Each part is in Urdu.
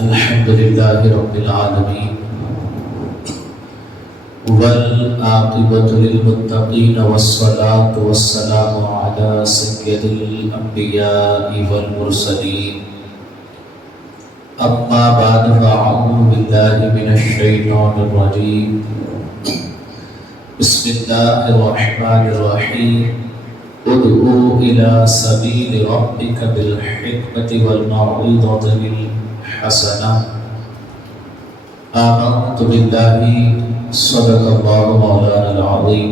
الحمد لله رب العالمين والعاقبة للمتقين والصلاة والسلام على سيد الأنبياء والمرسلين أما بعد فأعوذ بالله من الشيطان الرجيم بسم الله الرحمن الرحيم ادعو إلى سبيل ربك بالحكمة والموعظة الحسنة آمنت بالله صدق اللہ مولانا العظیم۔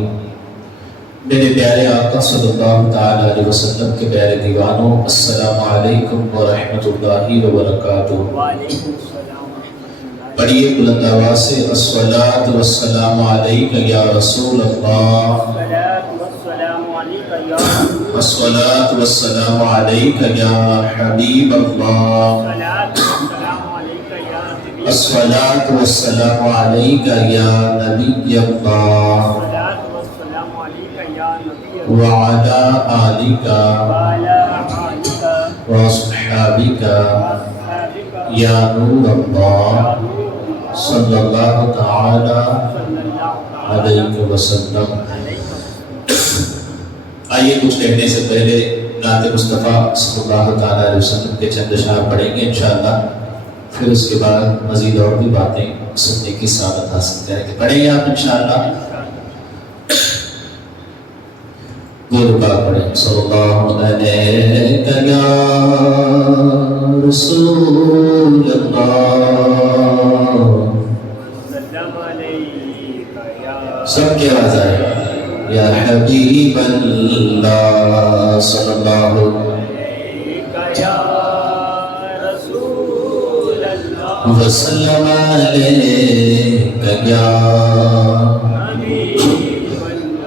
میرے پیارے آقا صلی اللہ تعالی علیہ وسلم کے پیارے دیوانوں، السلام علیکم ورحمۃ اللہ وبرکاتہ۔ پڑھیے بلند آواز سے، الصلاۃ والسلام علیک یا رسول اللہ، الصلاۃ والسلام علیک یا حبیب اللہ، الصلاۃ والسلام علیک یا نبی اللہ، وعلی آلک وصحابک یا نور اللہ صلی اللہ تعالی علیہ وسلم۔ آئیے کچھ کہنے سے پہلے نعت مصطفیٰ صلی اللہ تعالی علیہ وسلم کے چند اشعار پڑھیں گے انشاءاللہ، پھر اس کے بعد مزید اور بھی باتیں سننے کی سعادت حاصل کریں گے۔ پڑھیں گے آپ انشاءاللہ؟ درود پاک پڑھیں۔ صلی اللہ علیہ یا رسول اللہ، سب کی آواز آئے، یا حبیب اللہ صلی اللہ وسلم علیک یا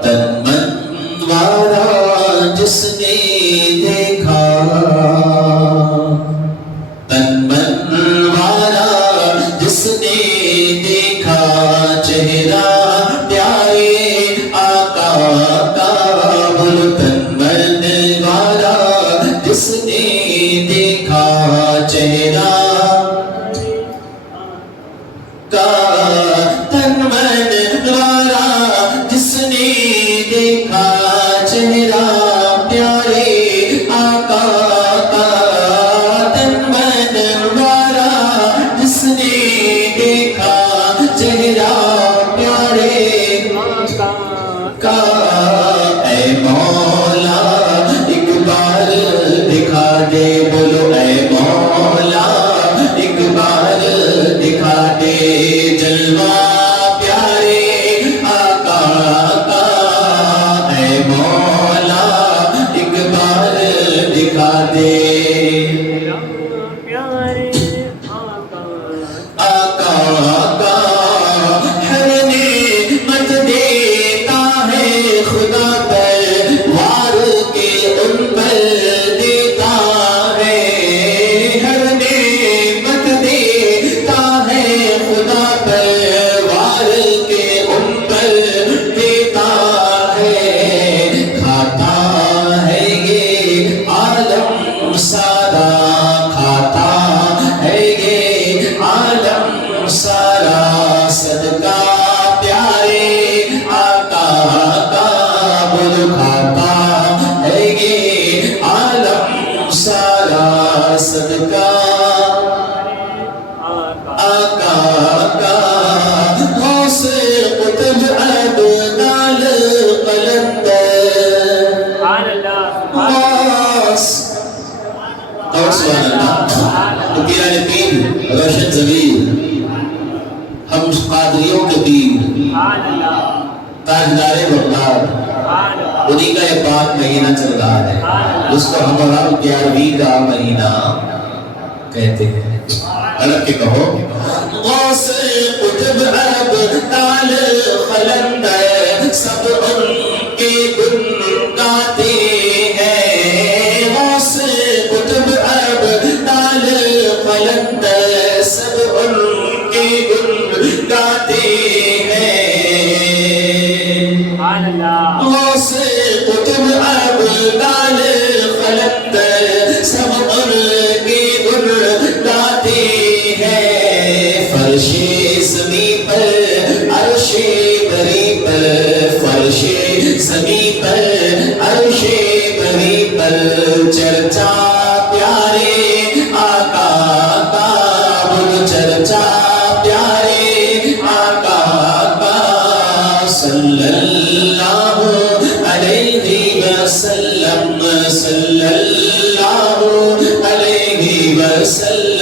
تن من وارا جس نے دیکھا، تن من وارا جس نے دیکھا چہرہ پیارے آقا کا، بولو تن من وارا جس نے دیکھا چہرہ تن من وارا جس نے دیکھا چہرہ پیارے آقا کا، تن من وارا جس نے دیکھا چہرہ پیارے آقا کا، اے مولا ایک بار دکھا دے، بولو اے مولا ایک بار دکھا دے جلوہ پیارے آقا کا، اے مولا ایک بار دکھا دے آقا کا، ہر نعمت دیتا ہے خدا پر وار کے ان پر دیتا ہے، ہر نعمت دیتا ہے خدا پر وار کے ان پر دیتا ہے، کھاتا ہے یہ عالم سارا، کھاتا ہے یہ عالم سارا صدقہ پیارے آقا کا، بولو کھاتا ہے یہ عالم سارا صدقہ آقا کا، غوث قطب ابدال قلندر، غوث سبحان اللہ، پیران پیر روشن ضمیر، ہم قادریوں کے پیر تاجدار بغداد، انہی کا یہ پاک مہینہ چل رہا ہے جس کو ہم اور آپ 11ویں کا مہینہ کہتے ہیں۔ الگ کے کہو، غوث قطب ابدال قلندر سب ان کے گن گاتے ہیں، غوث قطب ابدال قلندر سب ان کے گن گاتے ہیں، غوث قطب ابدال قلندر سب ان کے گن گاتے ہیں،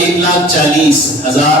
1,40,000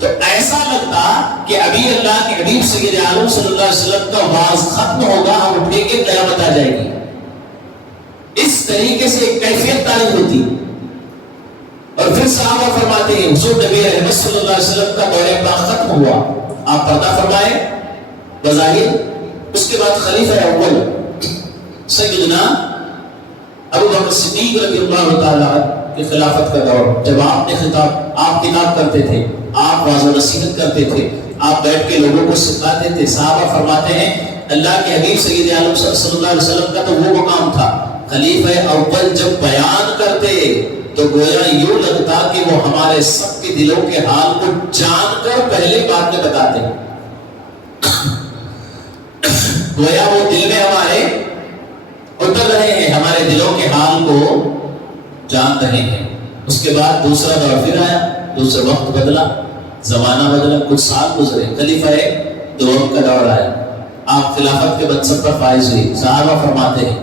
تو ایسا لگتا کہ ابھی اللہ کے حبیب سید عالم صلی اللہ علیہ وسلم کا واز ختم ہوگا، ہم اٹھیں گے، قیامت آ جائے گی. اس طریقے سے ایک کیفیت تعلیم ہوتی. اور پھر صحابہ فرماتے ہیں حضور نبی رحمت صلی اللہ علیہ وسلم کا دور پاک ختم ہوا، آپ پردہ فرمائے بظاہر. اس کے بعد خلیفہ اول سیدنا ابو بکر صدیق رضی اللہ تعالیٰ کی خلافت کا دور، جب آپ نے آپ کتاب کرتے تھے، آپ واضح و نصیحت کرتے تھے، آپ بیٹھ کے لوگوں کو سکھاتے تھے. صحابہ فرماتے ہیں اللہ کے حبیب سید عالم صلی اللہ علیہ وسلم کا تو وہ مقام تھا، خلیفہ اول جب بیان کرتے تو گویا یوں لگتا کہ وہ ہمارے سب کے دلوں کے حال کو جان کر پہلے بات میں بتاتے، گویا وہ دل میں ہمارے اتر رہے ہیں، ہمارے دلوں کے حال کو جان رہے ہیں. اس کے بعد دوسرا دور پھر آیا، دوسرا وقت بدلا، زمانہ بدلا، کچھ سال گزرے، خلیفہ دوم کا دور آیا، آپ خلافت کے منصب پر فائز ہوئی. صحابہ فرماتے ہیں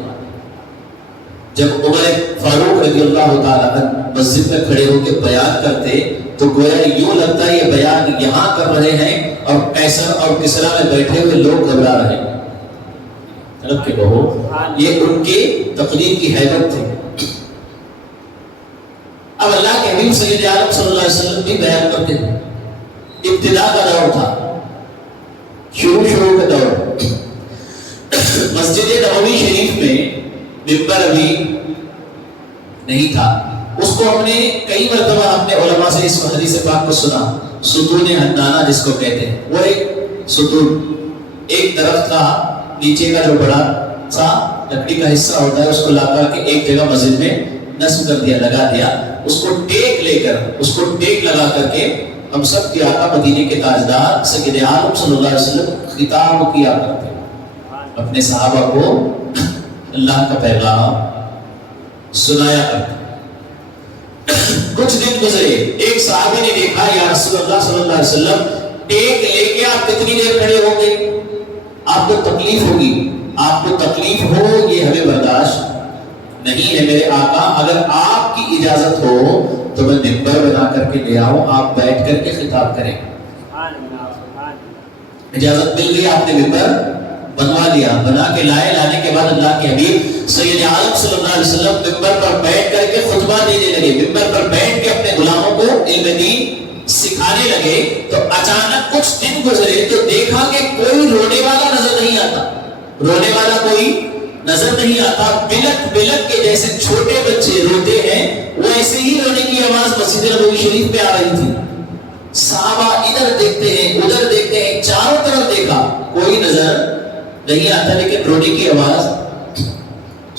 جب عمر فاروق رضی اللہ تعالیٰ عنہ مسجد میں کھڑے ہو کے بیان کرتے تو گویا یوں لگتا ہے یہ بیان یہاں کر رہے ہیں اور قیصر اور کسریٰ میں بیٹھے ہوئے لوگ گھبرا رہے ہیں. طلب کے بہو یہ ان کی تقریر کی حیبت تھی. اب اللہ کے حبیب سید عالم صلی اللہ علیہ وسلم بھی بیان کرتے ہیں. ابتدا کا دور تھا، شروع کا دور. مسجد نبوی شریف میں ممبر ابھی نہیں تھا. اس کو ہم نے کئی مرتبہ اپنے علماء سے اس حدیث پاک کو سنا. ستون حنانہ جس کو کہتے ہیں، وہ ایک ستون، ایک درخت کا نیچے کا جو بڑا سا لکڑی کا حصہ ہوتا ہے اس کو لا کر کے ایک جگہ مسجد میں نصب کر دیا، لگا دیا. اس کو ٹیک لے کر، اس کو ٹیک لگا کر کے ہم سب کے آقا مدینے کے تاجدار سید عالم صلی اللہ علیہ وسلم خطاب کیا کرتے، اپنے صحابہ کو اللہ کا پیغام سنایا کرتے. کچھ دن گزرے، ایک صحابی نے دیکھا یا رسول اللہ صلی اللہ علیہ وسلم ٹیک لے کے آپ کتنی دیر کھڑے ہوں گے؟ آپ کو تکلیف ہوگی، آپ کو تکلیف ہو یہ ہمیں برداشت نہیں ہے میرے آقا. اگر آپ کی اجازت ہو تو میں ممبر بنا کر کے لے آؤں، آپ بیٹھ کر کے خطاب کریں. اجازت مل گئی، آپ نے ممبر بنوا لیا، بنا کے لائے. لانے کے بعد اللہ کے حبیب سید عالم صلی اللہ علیہ وسلم ممبر پر بیٹھ کر کے خطبہ دینے لگے. ممبر پر بیٹھ کے اپنے غلاموں کو علم دین سکھانے لگے. تو اچانک کچھ دن گزرے تو دیکھا کہ کوئی رونے والا نظر نہیں آتا، رونے والا کوئی نظر نہیں آتا. بلک بلک کے جیسے چھوٹے بچے روتے ہیں وہ ایسے ہی رونے کی آواز مسجد نبوی شریف پہ آ رہی تھی. صحابہ ادھر دیکھتے ہیں ادھر دیکھتے ہیں، چاروں طرف دیکھا کوئی نظر نہیں آتا، لیکن رونے کی آواز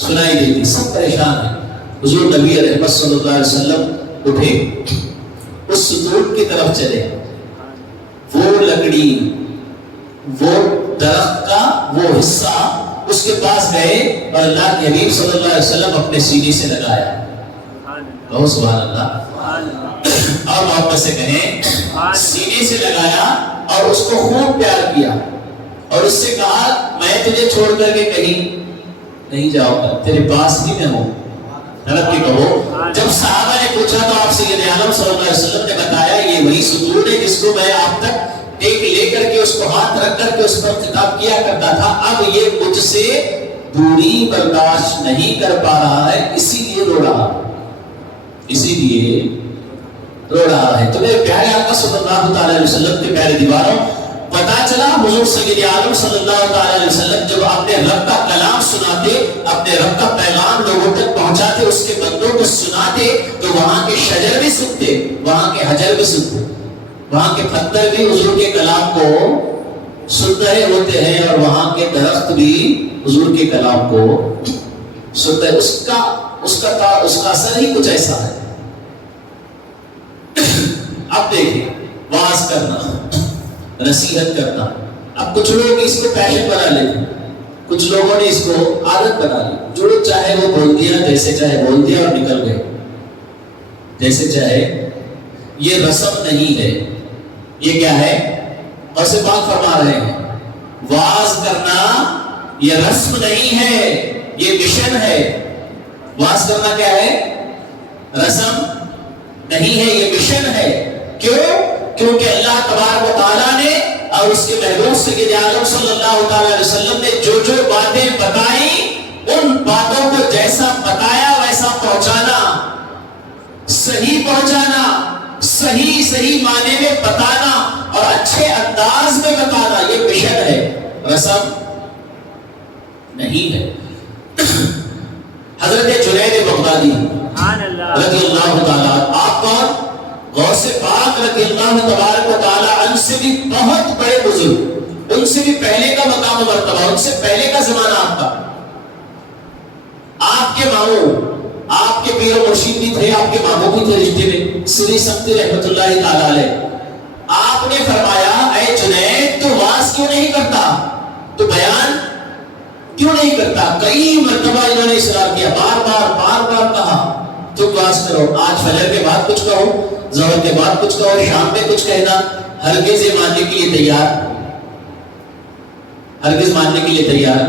سنائی دیتی. سب پریشان ہیں. حضور نبی رحمت صلی اللہ علیہ وسلم اٹھے، اس ستون کی طرف چلے، وہ لکڑی، وہ درخت کا وہ حصہ اس کے پاس گئے اور اللہ کے حبیب صلی اللہ علیہ وسلم اپنے سینے سے لگایا. کہو سبحان اللہ. اور محبت سے کہیں سینے سے لگایا اور اس کو خوب پیار کیا اور اس سے کہا میں تجھے چھوڑ کر کے کہیں نہیں جاؤں گا، تیرے پاس ہی میں ہوں. طلب کی کہو. جب صحابہ نے پوچھا تو آپ سید عالم صلی اللہ علیہ وسلم نے بتایا یہ وہی ستون ہے جس کو میں آپ تک ایک لے کر کے اس کو ہاتھ رکھ کر کے اس پر خطاب کیا کرتا تھا. اب یہ مجھ سے دوری برداشت نہیں کر پا رہا ہے، اسی لیے رو رہا ہے. تو میرے پیارے آقا صلی اللہ تعالی علیہ وسلم کے پیارے دیواروں، پتا چلا حضور سید عالم صلی اللہ تعالی علیہ وسلم جب اپنے رب کا کلام سناتے، اپنے رب کا پیغام لوگوں تک پہنچاتے، اس کے بندوں کو سناتے تو وہاں کے شجر بھی سنتے، وہاں کے حجر بھی سنتے، وہاں کے پتھر بھی حضور کے کلام کو سن رہے ہوتے ہیں اور وہاں کے درخت بھی حضور کے کلام کو سنتے ہیں. اس کا اثر ہی کچھ ایسا ہے. اب دیکھیں واعظ کرنا، نصیحت کرنا، اب کچھ لوگ اس کو پیشن بنا لیتے، کچھ لوگوں نے اس کو عادت بنا لی. جو چاہے وہ بول دیا، جیسے چاہے بول دیا اور نکل گئے جیسے چاہے. یہ رسم نہیں ہے. یہ کیا ہے؟ اور سے بات فرما رہے ہیں واعظ کرنا یہ رسم نہیں ہے، یہ مشن ہے. واعظ کرنا کیا ہے؟ رسم نہیں ہے، یہ مشن ہے۔ کیوں؟ کیونکہ اللہ تبارک و تعالیٰ نے اور اس کے محبوب سید عالم صلی اللہ تعالی علیہ وسلم نے جو جو باتیں بتائی، ان باتوں کو جیسا بتایا ویسا پہنچانا، صحیح پہنچانا، صحیح معنی میں بتانا اور اچھے انداز میں بتانا، یہ مشن ہے، رسم نہیں ہے۔ حضرت جنید بغدادی رضی اللہ تعالیٰ، آپ کون؟ غوث پاک رضی اللہ تبارک و تعالیٰ عنہ سے بھی بہت بڑے بزرگ، ان سے بھی پہلے کا مقام و مرتبہ، ان سے پہلے کا زمانہ آپ کا۔ آپ کے ماموں، آپ کے پیر و مرشد بھی تھے، آپ کے ماموں بھی تھے رشتے میں، سری سمتی رحمت اللہ تعالیٰ علیہ۔ آپ نے فرمایا اے جنید تو واز کیوں نہیں کرتا، تو بیان کیوں نہیں کرتا؟ کئی مرتبہ انہوں نے اصرار کیا، بار بار کہا تم واز کرو، آج فجر کے بعد کچھ کہو، ظہر کے بعد کچھ کہو، شام میں کچھ کہنا، ہرگز یہ ماننے کے لیے تیار، ہرگز ماننے کے لیے تیار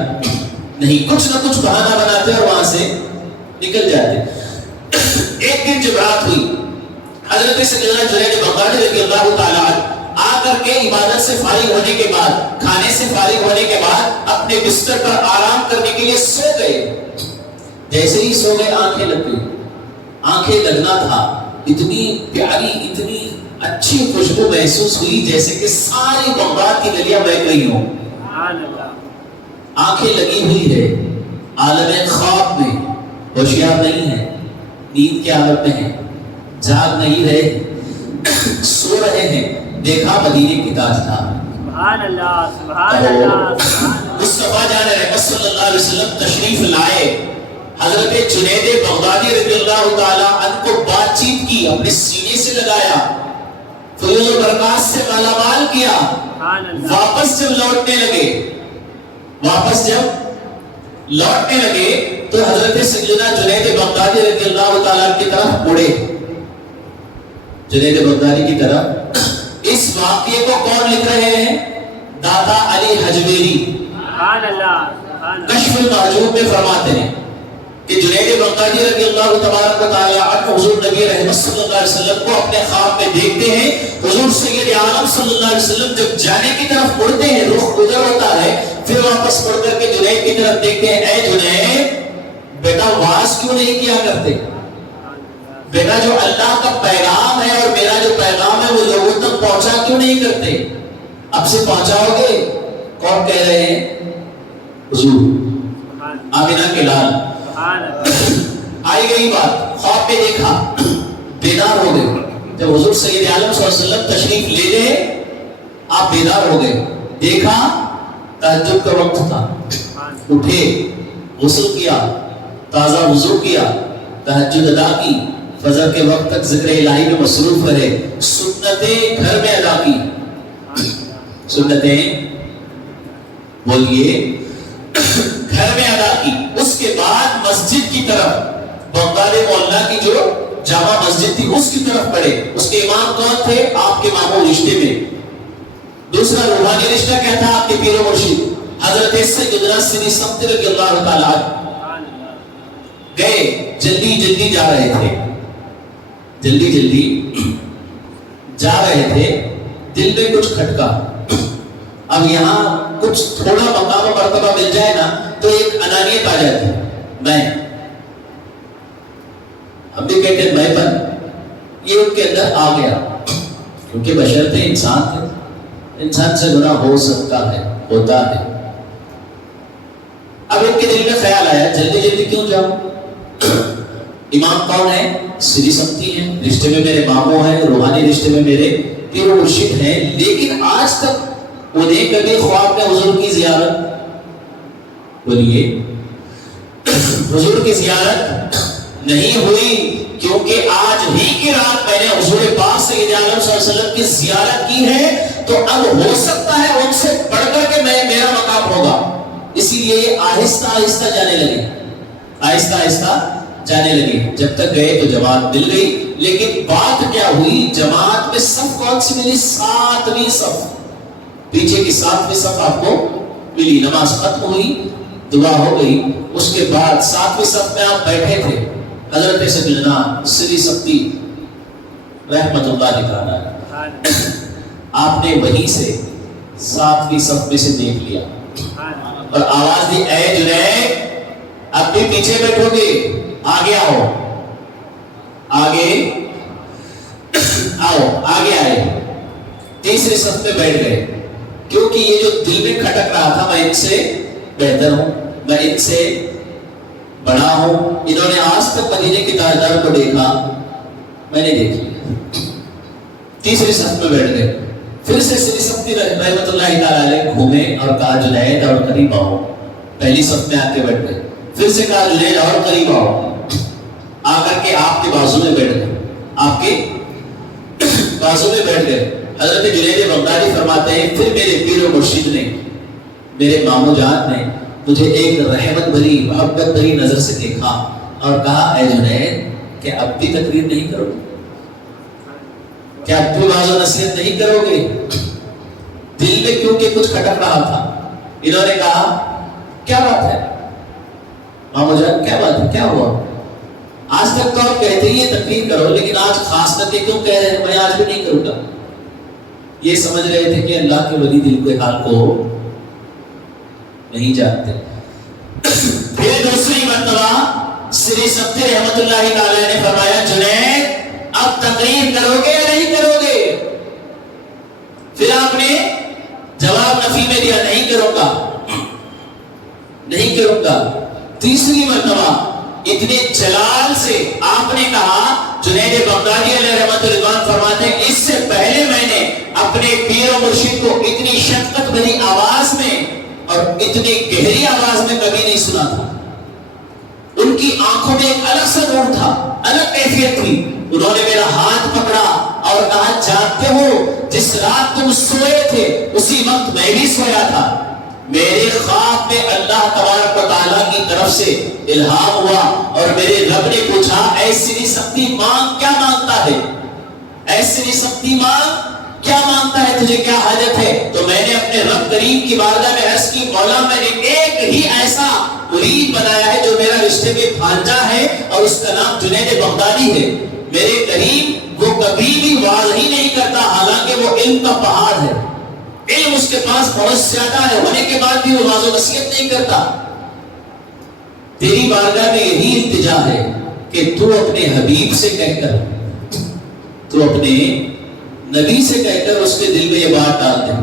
نہیں، کچھ نہ کچھ بہانہ بناتے اور وہاں سے نکل جاتے۔ ایک دن جب رات ہوئی، حضرت سیدنا جنید بغدادی رضی اللہ تعالیٰ عنہ آ کر کے عبادت سے فارغ ہونے کے بعد، کھانے سے فارغ ہونے کے بعد اپنے بستر پر آرام کرنے کے لیے سو گئے۔ جیسے ہی سو گئے آنکھیں لگ گئی، آنکھیں لگنا تھا، اتنی پیاری اتنی اچھی خوشبو محسوس ہوئی جیسے کہ ساری بغداد کی گلیاں بہہ گئی ہوں۔ آنکھیں لگی ہوئی ہے، عالم خواب میں، ہوشیار نہیں ہے، نیند کے حالت میں ہے، جاگ نہیں رہے، سو رہے ہیں، دیکھا مدینے کی تاجدار مصطفیٰ جان رحمت صلی اللہ علیہ وسلم تشریف لائے۔ حضرت جنید بغدادی رضی اللہ تعالیٰ عنہ کو بات چیت کی، اپنے سینے سے لگایا، فیض و برکات سے مالا مال کیا۔ واپس جب لوٹنے لگے تو حضرت سیدنا جنید بغدادی رضی اللہ تعالیٰ کی طرف مڑے، جنید بغدادی کی طرف۔ اس واقعے کو کون لکھ رہے ہیں؟ داتا علی حجویری کشف المحجوب میں فرماتے ہیں کہ جنید بغدادی رضی اللہ تبارک و تعالی عنہ حضور نبی رحمت صلی اللہ علیہ وسلم کو اپنے خواب میں دیکھتے ہیں۔ حضور سید عالم صلی اللہ علیہ وسلم جب جانے کی طرف مڑتے ہیں، رخ ادھر ہوتا ہے، پھر واپس مڑ کر کے جنید کی طرف دیکھتے ہیں، اے جنید بیٹا واز کیوں نہیں کیا کرتے؟ بیٹا جو اللہ کا پیغام ہے اور میرا جو پیغام ہے وہ لوگوں تک پہنچا کیوں نہیں کرتے؟ اب سے پہنچاؤ گے؟ کون کہہ رہے ہیں؟ حضور آمینہ کے لال۔ آئی گئی بات، خواب میں دیکھا، بیدار ہو گئے۔ جب حضور سید عالم صلی اللہ علیہ وسلم تشریف لے گئے، آپ بیدار ہو گئے، دیکھا تہجد کا وقت تھا، اٹھے، غسل کیا، تازہ وضو کیا، تہجد ادا کی، فجر کے وقت تک ذکر الہی میں مصروف رہے، سنتیں گھر میں ادا کی، سنتیں بولیے گھر میں ادا کی۔ اس کے بعد مسجد کی طرف، بغداد محلہ کی جو جامع مسجد تھی اس کی طرف پڑے۔ اس کے امام کون تھے؟ آپ کے ماموں رشتے میں۔ دوسرا روحانی رشتہ کیا تھا؟ آپ کے پیر و مرشد حضرت سیدنا سری سمت رضی اللہ تعالیٰ گئے، جلدی جا رہے تھے، جلدی جا رہے تھے، دل میں کچھ کھٹکا۔ اب یہاں کچھ تھوڑا مقام و مرتبہ مل جائے نا تو ایک انانیت آ جاتی ہے، میں، ہم بھی کہتے ہیں میں پن، یہ ان کے اندر آ گیا، کیونکہ بشر تھے، انسان تھے، انسان سے گناہ ہو سکتا ہے، ہوتا ہے۔ اب ان کے دل میں خیال آیا جلدی کیوں جاؤ؟ امام کون ہے؟ سری سمتی ہیں، رشتے میں میرے ماموں ہیں، روحانی رشتے میں میرے پیر و مرشد ہیں، لیکن آج تک انہیں کبھی خواب میں حضور کی زیارت، بولیے حضور کی زیارت نہیں ہوئی، کیونکہ آج ہی کی رات میں نے حضور پاک سید عالم صلی اللہ علیہ وسلم کی زیارت کی ہے، تو اب ہو سکتا ہے ان سے بڑھ کر کے میرا مقام ہوگا۔ اسی لیے یہ آہستہ جانے لگے، آہستہ جانے لگے۔ جب تک گئے تو جماعت مل گئی، لیکن بات کیا ہوئی؟ جماعت میں صف کون سی ملی؟ 7ویں صف، پیچھے کی 7ویں صف آپ کو ملی۔ نماز ختم ہوئی، دعا ہو گئی، اس کے بعد 7ویں صف میں آپ بیٹھے تھے، حضرت سیدنا سری سمتی رحمت اللہ تعالی، آپ نے وہیں سے 7ویں صف میں سے دیکھ لیا اور آواز دی، اے جنید اب بھی پیچھے بیٹھو گے؟ آگے آؤ، آگے آؤ، آگے آئے، تیسرے صف پہ بیٹھ گئے، کیونکہ یہ جو دل میں کھٹک رہا تھا میں ان سے بہتر ہوں، میں ان سے بڑا ہوں، انہوں نے آج تک مدینے کے تاجدار کو دیکھا، میں نے دیکھ لیا، تیسری صف میں بیٹھ گئے، پھر سے سری سفتی رحمت اللہ تعالی علیہ گھومے اور کہا جنید اور قریب آؤ، پہلی صف میں آ کے بیٹھ گئے، پھر سے کہا جنید اور قریب آؤ، آ کر کے آپ کے بازو میں بیٹھ گئے، آپ کے بازو میں بیٹھ گئے۔ حضرت جنید بغدادی فرماتے ہیں پھر میرے پیر و مرشد نے، میرے مامو جان نے مجھے ایک رحمت بھری محبت بھری نظر سے دیکھا اور کہا، اے جنید کہ اب بھی تقریر نہیں کرو گے؟ کیا اب بھی واعظ و نصیحت نہیں کرو گے؟ دل میں کیونکہ کچھ کھٹک رہا تھا۔ انہوں نے کہا کیا بات ہے مامو جان، کیا بات ہے، کیا ہوا؟ آج تک تو آپ کہتے ہی یہ تقریر کرو، لیکن آج خاص کر کے کیوں کہہ رہے ہیں میں آج بھی نہیں کروں گا؟ یہ سمجھ رہے تھے کہ اللہ کے ولی دل کے حال کو نہیں جانتے۔ پھر دوسری مرتبہ سری سفتی رحمت اللہ تعالی نے فرمایا، جنید اب تقریر کرو گے یا نہیں کرو گے؟ پھر آپ نے جواب نفی میں دیا، نہیں کروں گا، نہیں کروں گا۔ تیسری مرتبہ اتنے جلال سے آپ نے کہا، جنید بغدادی علیہ رحمت اللہ فرماتے ہیں اس سے پہلے میں نے اپنے پیر و مرشد کو اتنی شفقت بھری آواز میں اور اتنی گہری آواز میں کبھی نہیں سنا تھا۔ ان کی آنکھوں میں ایک الگ سا نور تھا، الگ کیفیت تھی۔ انہوں نے میرا ہاتھ پکڑا اور کہا، جانتے ہو جس رات تم سوئے تھے اسی وقت میں بھی سویا تھا، میرے خواب میں اللہ تبارک و تعالیٰ کی طرف سے الہام ہوا اور میرے رب نے پوچھا، اے سری سختی مانگ، کیا مانگتا ہے؟ اے سری سختی مانگ، کیا مانگتا ہے؟ تجھے کیا حاجت ہے؟ تو میں نے اپنے رب کریم کی بارگاہ میں عرض کی، مولا میں نے ایک ہی ایسا مرید بنایا ہے جو میرا رشتے میں بھانجا ہے اور اس کا نام جنید بغدادی ہے۔ میرے کریم وہ کبھی بھی واز ہی نہیں کرتا، حالانکہ وہ علم کا پہاڑ ہے، علم اس کے پاس بہت زیادہ ہے، ہونے کے بعد بھی وہ واز و نصیحت نہیں کرتا۔ تیری بارگاہ میں یہی التجا ہے کہ تو اپنے حبیب سے کہہ کر، تو اپنے نبی سے کہہ کر اس کے دل میں یہ بات ڈال دے۔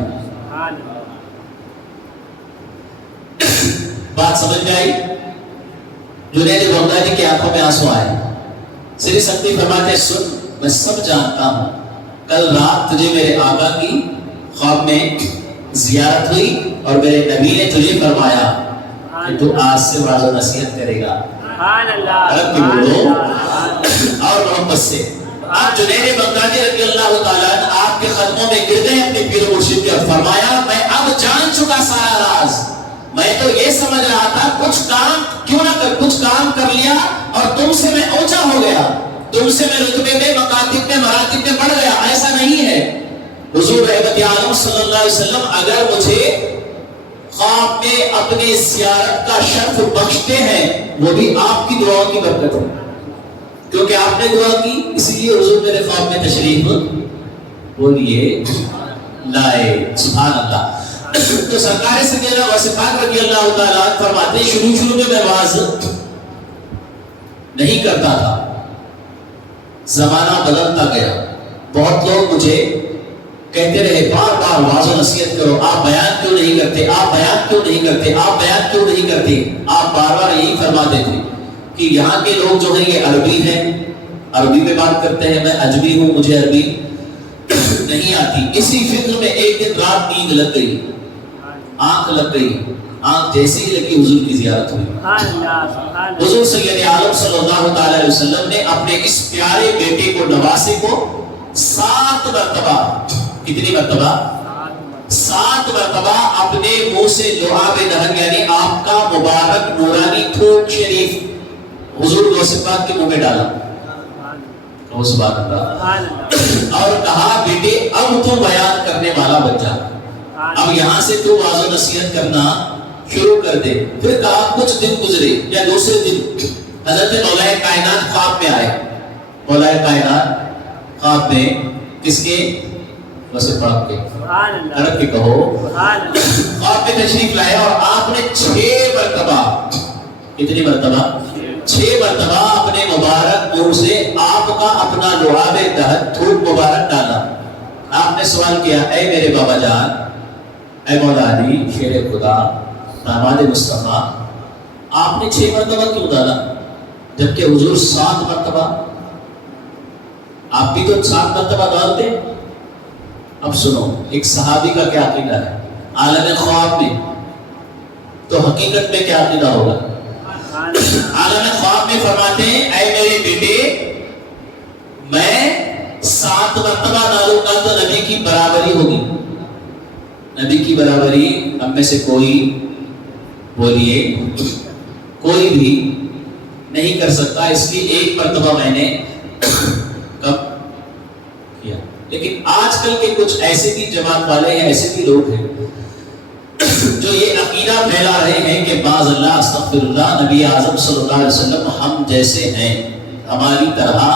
بات سمجھ میں آئی؟ جنید بغدادی کی آنکھوں میں آنسو آئے۔ سری سختی فرماتے، سن میں سب جانتا ہوں، کل رات تجھے میرے آقا کی خواب میں زیارت ہوئی اور میرے نبی نے تجھے فرمایا کہ تو آج سے واعظ و نصیحت کرے گا، عرب کی بولو اور محبت سے۔ آپ جنید بغدادی رضی اللہ تعالیٰ آپ کے قدموں میں گر گئے اپنے پیر و مرشد کے، اور فرمایا، میں اب جان چکا سارا راز، میں تو یہ سمجھ رہا تھا کچھ کام کیوں نہ کر، کچھ کام کر لیا اور تم سے میں اونچا ہو گیا، تم سے میں رتبے میں، مکاتب میں، مراتب میں بڑھ گیا، ایسا نہیں ہے۔ حضور رحمت عالم صلی اللہ علیہ وسلم اگر مجھے خواب میں اپنے زیارت کا شرف بخشتے ہیں وہ بھی آپ کی دعاؤں کی برکت ہے، کیونکہ آپ نے دعا کی اسی لیے حضور میرے خواب میں تشریف بولیے لائے، سبحان اللہ۔ تو سرکار سیدنا وصفات رضی اللہ تعالیٰ فرماتے ہیں، شروع میں واز نہیں کرتا تھا، زمانہ بدلتا گیا، بہت لوگ مجھے کہتے رہے بار بار واعظ و نصیحت کرو، آپ بیان کیوں نہیں کرتے، آپ بیان کیوں نہیں کرتے، آپ بیان کیوں نہیں کرتے؟ آپ بار بار یہی فرماتے تھے کہ یہاں کے لوگ جو ہیں یہ عربی ہیں، عربی میں بات کرتے ہیں، میں اجمی ہوں، مجھے عربی نہیں آتی۔ اسی فکر میں ایک دن رات نیند لگ گئی، آنکھ لگ گئی، آنکھ جیسے ہی لگی حضور کی زیارت ہوئی۔ حضور سید عالم صلی اللہ تعالی علیہ وسلم نے اپنے اس پیارے بیٹے کو، نواسے کو 7 مرتبہ، کتنی مرتبہ؟ 7 مرتبہ اپنے منہ سے لعاب دہن یعنی آپ کا مبارک نورانی تھوک شریف حضور غوث پاک کے منہ میں ڈالا، سبحان اللہ، اور کہا بیٹے اب تو بیان کرنے والا بن جا، اب یہاں سے تو واعظ و نصیحت کرنا شروع کر دے۔ پھر کہا کچھ دن گزرے یا دوسرے دن حضرت مولا کائنات خواب میں آئے، مولا کائنات خواب میں کس کے؟ بس پڑھ کے سبحان اللہ تڑپ کے کہو سبحان اللہ خواب میں تشریف لائے اور آپ نے 6 مرتبہ، کتنی مرتبہ؟ 6 مرتبہ اپنے مبارک منہ سے آپ کا اپنا لعاب دہن تھوک مبارک ڈالا. آپ نے سوال کیا اے میرے بابا جان، اے مولا علی شیر خدا داماد مصطفیٰ، آپ نے 6 مرتبہ کیوں ڈالا جبکہ حضور 7 مرتبہ؟ آپ بھی تو 7 مرتبہ ڈالتے. اب سنو ایک صحابی کا کیا عقیدہ ہے عالم خواب میں، تو حقیقت میں کیا عقیدہ ہوگا؟ عالم خواب میں فرماتے ہیں اے میرے بیٹے میں 7 مرتبہ ڈالوں گا تو نبی کی برابری ہوگی. نبی کی برابری ہم میں سے کوئی بولیے کوئی بھی نہیں کر سکتا، اس لیے 1 مرتبہ میں نے کب کیا. لیکن آج کل کے کچھ ایسے بھی جماعت والے یا ایسے بھی لوگ ہیں جو یہ عقیدہ پھیلا رہے ہیں کہ بعض اللہ استغفر اللہ نبی اعظم صلی اللہ علیہ وسلم ہم جیسے ہیں، ہماری طرح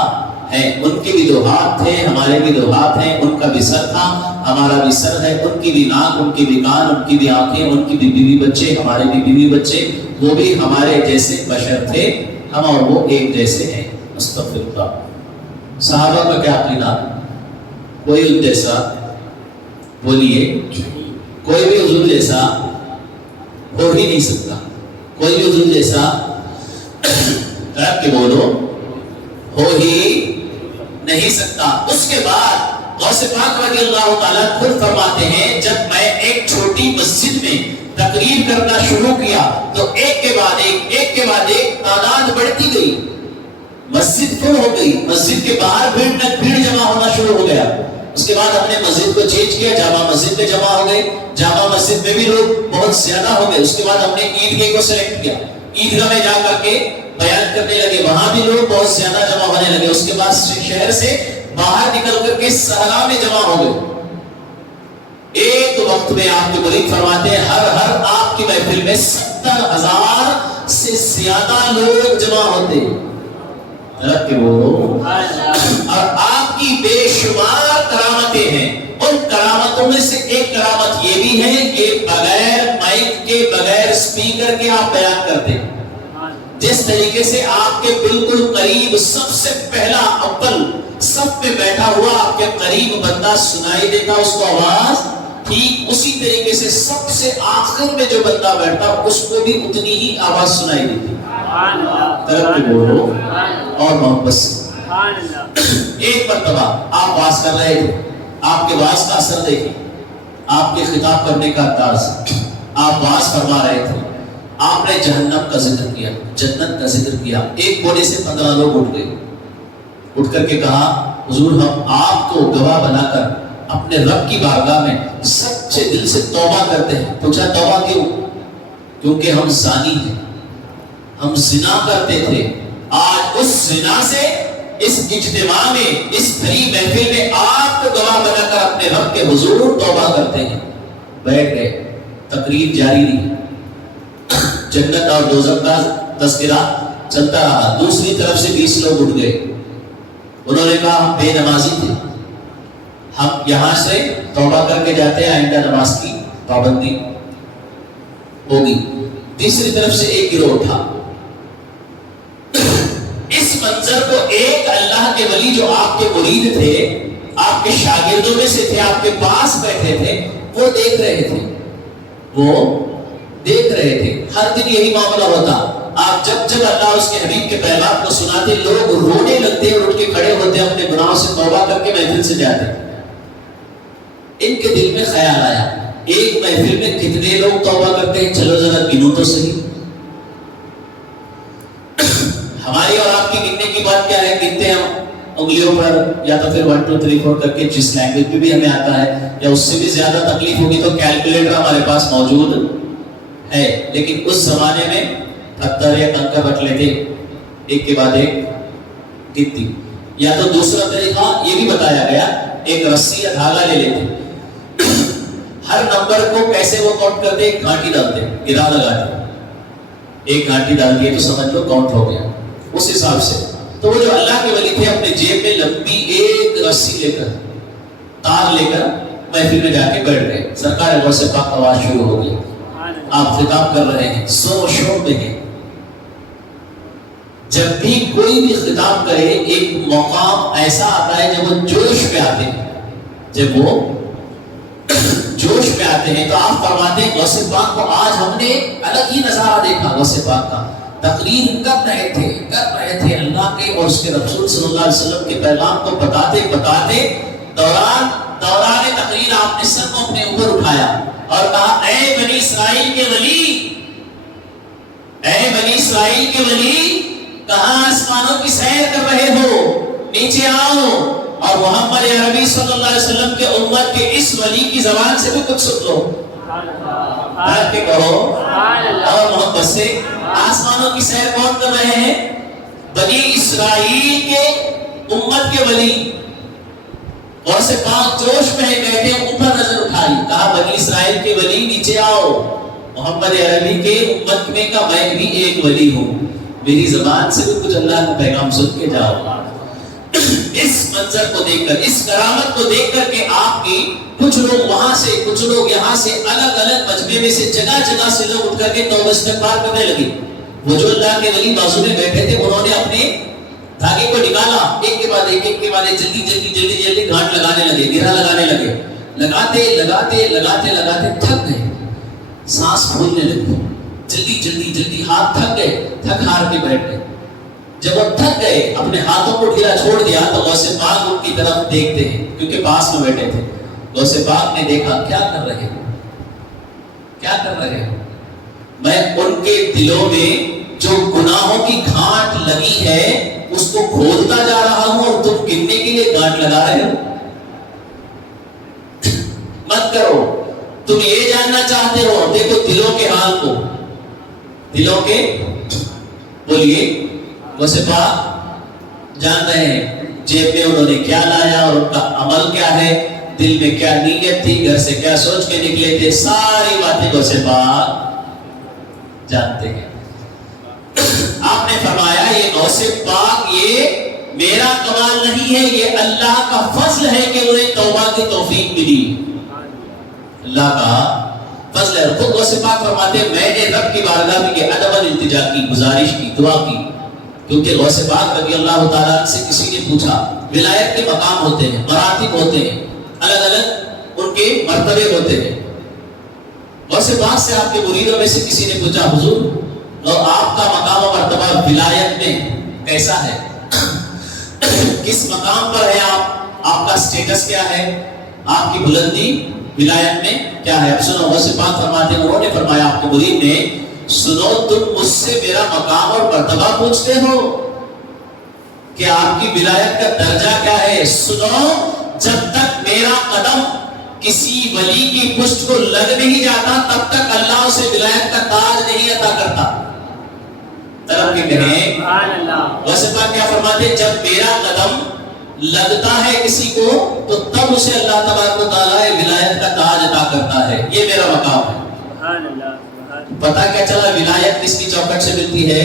ہیں، ان کے بھی 2 ہاتھ تھے ہمارے بھی 2 ہاتھ ہیں، ان کا بھی سر تھا ہمارا بھی سر ہے، ان کی بھی ناک ان کی بھی کان ان کی بھی آنکھیں ان کی بھی بیوی بچے ہمارے بھی بیوی بچے، وہ بھی ہمارے جیسے بشر تھے، ہم اور وہ ایک جیسے ہیں. استغفر اللہ. صحابہ کا کیا عقیدہ؟ کوئی ان جیسا بولیے کوئی بھی حضور جیسا ہو ہی نہیں سکتا، کوئی بھی حضور جیسا رب کے بولو ہو ہی نہیں سکتا. اس کے بعد غوث پاک رضی اللہ تعالیٰ خود فرماتے ہیں جب میں ایک چھوٹی مسجد میں تقریر کرنا شروع کیا تو ایک کے بعد ایک تعداد بڑھتی گئی، مسجد فل ہو گئی، مسجد کے باہر بھیڑ جمع ہونا شروع ہو گیا. اس کے بعد ہم نے مسجد کو چینج کیا، جامع مسجد میں جمع ہو گئے، جامع مسجد میں بھی لوگ بہت زیادہ ہو گئے. اس کے بعد ہم نے عیدگاہ کو سلیکٹ کیا، عیدگاہ میں جا کر کے بیان کرنے لگے، وہاں بھی لوگ بہت زیادہ جمع ہونے لگے. اس کے بعد شہر سے باہر نکل کر کے صحرا میں جمع ہو گئے. ایک وقت میں آپ کے مرید فرماتے ہیں ہر آپ کی محفل میں 70,000 سے زیادہ لوگ جمع ہوتے رب کے بولو، اور آپ کی بے شمار کرامتیں ہیں. ان کرامتوں میں سے ایک کرامت یہ بھی ہے کہ بغیر مائک کے بغیر اسپیکر کے آپ بیان کرتے ہیں. جس طریقے سے آپ کے بالکل قریب سب سے پہلا اول سب میں بیٹھا ہوا آپ کے قریب بندہ سنائی دیتا اس کو آواز، ٹھیک اسی طریقے سے سب سے آخر میں جو بندہ بیٹھتا اس کو بھی اتنی ہی آواز سنائی دیتی. طرف میں بولو اور محبت سے. ایک مرتبہ آپ واز کر رہے تھے، آپ کے واز کا اثر دیکھیں، آپ کے خطاب کرنے کا انداز، آپ واز فرما رہے تھے، آپ نے جہنم کا ذکر کیا، جنت کا ذکر کیا. ایک کونے سے 15 لوگ اٹھ گئے، اٹھ کر کے کہا حضور ہم آپ کو گواہ بنا کر اپنے رب کی بارگاہ میں سچے دل سے توبہ کرتے ہیں. پوچھا توبہ کیوں؟ کیونکہ ہم زانی ہیں، ہم زنا کرتے تھے. آج اس زنا سے اس اجتماع میں اس بھری محفل میں آپ کو گواہ بنا کر اپنے رب کے حضور توبہ کرتے ہیں. بیٹھ گئے، تقریر جاری رہی، جنت اور دوزخ کا تذکرہ چلتا رہا. دوسری طرف سے 20 لوگ اٹھ گئے، انہوں نے کہا ہم بے نمازی تھے، ہم یہاں سے توبہ کر کے جاتے ہیں، آئندہ نماز کی پابندی ہوگی. تیسری طرف سے ایک گروہ اٹھا. اس منظر کو ایک اللہ کے ولی جو آپ کے مرید تھے، آپ کے شاگردوں میں سے تھے، آپ کے پاس بیٹھے تھے، وہ دیکھ رہے تھے، ہر دن یہی معاملہ ہوتا. آپ جب اللہ اس کے حبیب کے پیغام کو سناتے لوگ رونے لگتے اور اٹھ کے کھڑے ہوتے، اپنے گناہوں سے توبہ کر کے محفل سے جاتے. ان کے دل میں خیال آیا ایک محفل میں کتنے لوگ توبہ کرتے ہیں، چلو ذرا گنو تو صحیح. ہماری اور آپ کی گننے کی بات کیا ہے؟ گنتے ہیں انگلیوں پر، یا تو پھر 1 2 3 4 کر کے جس لینگویج میں بھی ہمیں آتا ہے، یا اس سے بھی زیادہ تکلیف ہوگی تو کیلکولیٹر ہمارے پاس موجود ہے. لیکن اس زمانے میں پتھر یا کنکر رکھ لیتے، ایک کے بعد ایک گنتی. یا تو دوسرا طریقہ یہ بھی بتایا گیا، ایک رسی یا دھاگا لے لیتے، ہر نمبر کو کیسے وہ کاؤنٹ کرتے، ایک گھانٹی ڈالتے، گرا لگاتے، ایک گھانٹی ڈال دیے تو سمجھ لو کاؤنٹ ہو گیا. اس حساب سے تو وہ جو اللہ کے ولی تھے اپنے جیب میں لمبی ایک رسی لے کر تار لے کر محفل میں جا کے بیٹھ گئے. سرکار غوث پاک کا آواز شروع ہو گئی. آپ خطاب کر رہے ہیں زور شور میں ہیں. جب بھی کوئی بھی خطاب کرے ایک مقام ایسا آتا ہے جب وہ جوش میں آتے ہیں. جب وہ جوش میں آتے ہیں تو آپ فرماتے ہیں غوث پاک کو آج ہم نے الگ ہی نظارہ دیکھا. غوث پاک کا تقریر کر رہے تھے اللہ کے اور اس کے رسول صلی اللہ علیہ وسلم کے پیغام کو بتاتے دوران تقریر آپ نے سر کو اپنے اوپر اٹھایا اور کہا اے بنی اسرائیل کے ولی کہاں آسمانوں کی سیر کر رہے ہو, نیچے آؤ اور محمد عربی صلی اللہ علیہ وسلم کے امت کے اس ولی کی زبان سے بھی کچھ سن لو. کے کہو اور محبت سے آسمانوں کی سیر کون کر رہے ہیں؟ بنی اسرائیل کے امت کے ولی. اور سے پاک جوش میں کہتے ہیں اوپر نظر اٹھائی, کہا بنی اسرائیل کے ولی نیچے آؤ, محمد عربی کے امت میں کا میں بھی ایک ولی ہوں, میری زبان سے بھی کچھ اللہ کا پیغام سن کے جاؤ. اس منظر کو دیکھ کر, اس کرامت کو دیکھ کر کہ آپ کی کچھ لوگ وہاں سے کچھ لوگ یہاں سے الگ الگ مجمع میں سے جگہ سے لوگ اٹھ کر کے توبہ استغفار کرنے لگے. وہ جو اللہ کے ولی بازو میں بیٹھے تھے انہوں نے اپنے دھاگے کو نکالا, ایک کے بعد ایک جلدی گھاٹ لگانے لگے, گرہ لگانے لگے. لگاتے تھک گئے, سانس پھولنے لگی, جلدی ہاتھ تھک گئے, تھک ہار کے بیٹھ گئے. جب وہ تھک گئے اپنے ہاتھوں کو ڈھیلا چھوڑ دیا تو غوث پاک ان کی طرف دیکھتے ہیں کیونکہ پاس میں بیٹھے تھے. غوث پاک نے دیکھا کیا کر رہے ہو. میں ان کے دلوں میں جو گناہوں کی گھاٹ لگی ہے اس کو کھودتا جا رہا ہوں اور تم گننے کے لیے گھاٹ لگا رہے ہو. مت کرو, تم یہ جاننا چاہتے ہو, دیکھو دلوں کے حال کو, دلوں کے بولیے. غوث پاک جان رہے ہیں جیب میں انہوں نے کیا لایا اور ان کا عمل کیا ہے, دل میں کیا نیت تھی, گھر سے کیا سوچ کے نکلے تھے, ساری باتیں غوث پاک جانتے ہیں. آپ نے فرمایا یہ غوث پاک یہ میرا کمال نہیں ہے, یہ اللہ کا فضل ہے کہ انہیں توبہ کی توفیق ملی. اللہ کا فضل ہے. خود غوث پاک فرماتے ہیں میں نے رب کی بارگاہ میں یہ ادب الالتجا کی, گزارش کی, دعا کی, کیونکہ غوث پاک رضی اللہ تعالیٰ سے کسی نے پوچھا ولایت کے مقام ہوتے ہیں, مراتب ہوتے ہیں, الگ الگ ان کے مرتبے ہوتے ہیں. غوث پاک سے آپ کے مریدوں میں سے کسی نے پوچھا حضور اور آپ کا مقام و مرتبہ ولایت میں کیسا ہے, کس مقام پر ہے آپ کا سٹیٹس کیا ہے, آپ کی بلندی ولایت میں کیا ہے. اب سنو غوث پاک فرماتے ہیں, انہوں نے فرمایا آپ کے مرید نے, سنو تم مجھ سے میرا مقام اور مرتبہ پوچھتے ہو کہ آپ کی ولایت کا درجہ کیا ہے. سنو جب تک میرا قدم کسی ولی کی پشت کو لگ نہیں جاتا تب تک اللہ اسے ولایت کا تاج نہیں عطا کرتا. طرف کے کہیں غوث پاک کیا فرماتے ہیں, جب میرا قدم لگتا ہے کسی کو تو تب اسے اللہ تبارک و تعالیٰ ولایت کا تاج عطا کرتا ہے. یہ میرا مقام ہے. پتہ کیا چلا ولایت کس کی چوکھٹ سے ملتی ہے؟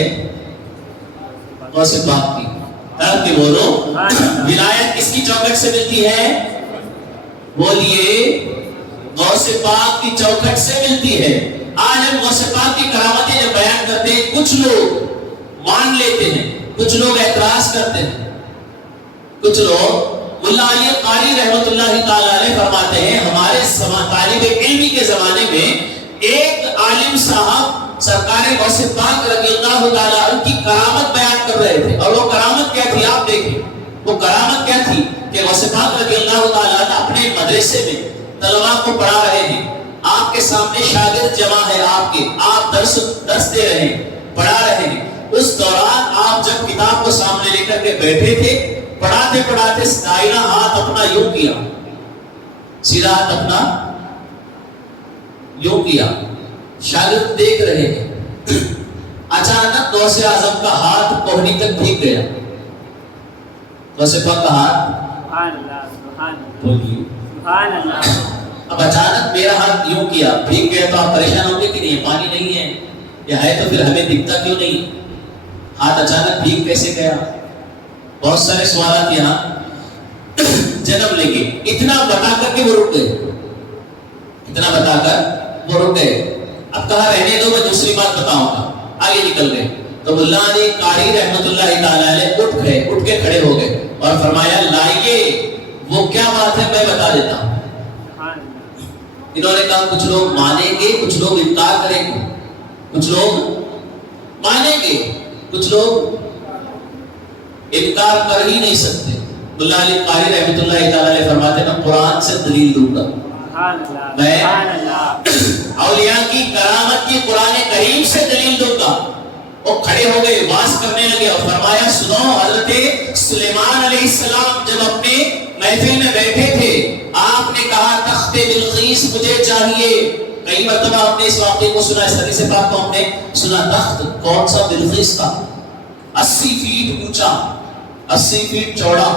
غوث پاک کی. طرف کے بولو, ولایت کس کی چوکھٹ سے ملتی ہے؟ بولیے, غوث پاک کی چوکھٹ سے ملتی ہے. آج ہم غوث پاک کی کرامتیں جب بیان کرتے ہیں کچھ لوگ مان لیتے ہیں, کچھ لوگ اعتراض کرتے ہیں. کچھ لوگ, ملا علی قاری رحمۃ اللہ تعالی علیہ فرماتے ہیں ہمارے طالب علمی کے زمانے میں ایک عالم صاحب سرکار غوث پاک رضی اللہ تعالی عنہ کی کرامت بیان کر رہے تھے, اور وہ کرامت کیا تھی آپ دیکھیں. وہ کرامت کیا تھی کہ غوث پاک رضی اللہ تعالی عنہ اپنے مدرسے میں طلباء کو پڑھا رہے ہیں, آپ کے سامنے شاگرد جمع ہے آپ کے, آپ درس دے رہے ہیں, پڑھا رہے ہیں. اس دوران آپ جب کتاب کو سامنے لے کر کے بیٹھے تھے, پڑھاتے دائرہ ہاتھ اپنا یوں کیا, سیدھا ہاتھ اپنا یوں کیا, شاگرد دیکھ رہے ہیں. اچانک غوث اعظم کا ہاتھ کوہنی تک بھیگ گیا. غوث پاک کا ہاتھ بولیے سبحان اللہ. اب اچانک میرا ہاتھ یوں کیا, بھیگ گیا, تو آپ پریشان ہوں گے کہ نہیں پانی نہیں ہے, یا ہے تو پھر ہمیں دکھتا کیوں نہیں, ہاتھ اچانک بھیگ کیسے گیا. بہت سارے سوالات یہاں جنم لیں گے. اتنا بتا کر کے وہ رک گئے, اتنا بتا کر وہ رک گئے. اب کہا رہنے دو, میں دوسری بات بتاؤں گا. آگے نکل گئے. تو ملا علی قاری رحمۃ اللہ تعالی علیہ اٹھ گئے, اٹھ کے کھڑے ہو گئے اور فرمایا لائیے وہ کیا بات ہے میں بتا دیتا ہوں. انہوں نے کہا کچھ لوگ مانیں گے, کچھ لوگ انکار کریں گے. کچھ لوگ مانیں گے, کچھ لوگ انکار کر ہی نہیں سکتے. ملا علی قاری رحمۃ اللہ تعالی علیہ فرماتے ہیں میں قرآن سے دلیل دوں گا, میں اولیاء کی کرامت کی قرآن کریم سے دلیل دوں گا. وہ کھڑے ہو گئے, واز کرنے لگے اور فرمایا سنو, حضرت سلیمان علیہ السلام جب اپنے محفل میں بیٹھے تھے آپ نے کہا تخت بلقیس مجھے چاہیے. کئی مرتبہ ہم نے اس واقعے کو سنا, اس حدیث پاک کو ہم نے سنا. تخت کون سا؟ بلقیس کا. 80 فیٹ اونچا, 80 فیٹ چوڑا,